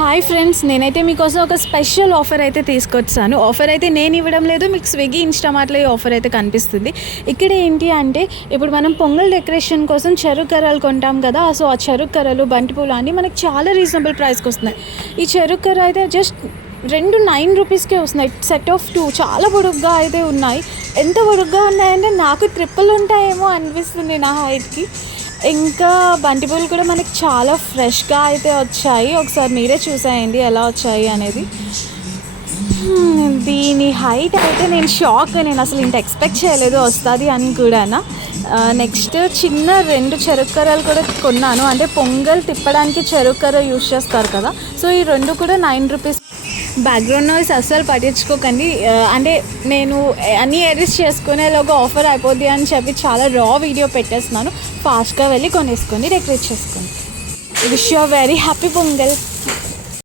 Hi friends, నేనైతే మీకోసం ఒక స్పెషల్ ఆఫర్ అయితే తీసుకొచ్చాను. ఆఫర్ అయితే నేను ఇవ్వడం లేదు, మీకు స్విగ్గీ ఇన్స్టామార్ట్లో ఈ ఆఫర్ అయితే కనిపిస్తుంది. ఇక్కడ ఏంటి అంటే, ఇప్పుడు మనం పొంగల్ డెకరేషన్ కోసం చెరుకు కర్రలు కొంటాం కదా. సో ఆ చెరుకు కర్రలు, బంతిపూలు అన్నీ మనకి చాలా రీజనబుల్ ప్రైస్కి వస్తున్నాయి. ఈ చెరుకు కర్ర అయితే జస్ట్ 9 రూపీస్కే వస్తున్నాయి. సెట్ ఆఫ్ 2 చాలా పొడుగ్గా అయితే ఉన్నాయి. ఎంత పొడుగ్గా ఉన్నాయంటే నాకు ట్రిపుల్ ఉంటాయేమో అనిపిస్తుంది నా హైట్కి. ఇంకా బంతిపూలు కూడా మనకి చాలా ఫ్రెష్గా అయితే వచ్చాయి. ఒకసారి మీరే చూసేయండి ఎలా వచ్చాయి అనేది. దీని హైట్ అయితే నేను షాక్. నేను అసలు ఇంత ఎక్స్పెక్ట్ చేయలేదు వస్తుంది అని కూడా. నెక్స్ట్ చిన్న 2 చెరుకు కర్రలు కూడా కొన్నాను. అంటే పొంగల్ తిప్పడానికి చెరుకు కర్ర యూజ్ చేస్తారు కదా. సో ఈ 2 కూడా 9 రూపీస్. బ్యాక్గ్రౌండ్ నాయిస్ అస్సలు పట్టించుకోకండి. అంటే నేను అన్నీ ఎడిట్ చేసుకునేలోగా ఆఫర్ అయిపోద్ది అని చెప్పి చాలా రా వీడియో పెట్టేస్తున్నాను. ఫాస్ట్గా వెళ్ళి కొనేసుకొని డెకరేట్ చేసుకోండి. Wish you very happy pongal.